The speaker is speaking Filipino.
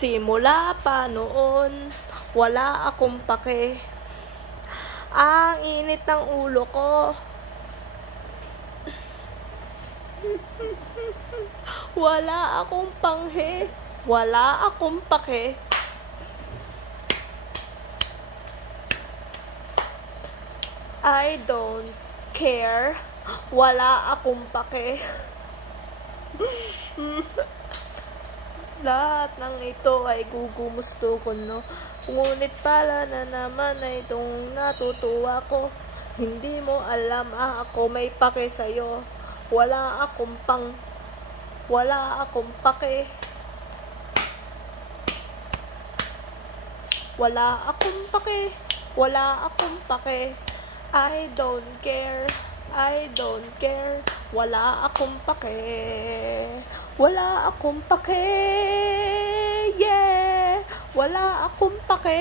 Simula pa noon, wala akong pake. Ang init ng ulo ko. Wala akong panghe. Wala akong pake. I don't care. Wala akong pake. Lahat ng ito ay gugumusto ko, no? Ngunit pala na naman ay itong natutuwa ko. Hindi mo alam, ako may pake sa'yo. Wala akong pake. Wala akong pake. Wala akong pake. I don't care. I don't care. Wala akong pake. Wala akong pake. Yeah. Wala akong pake.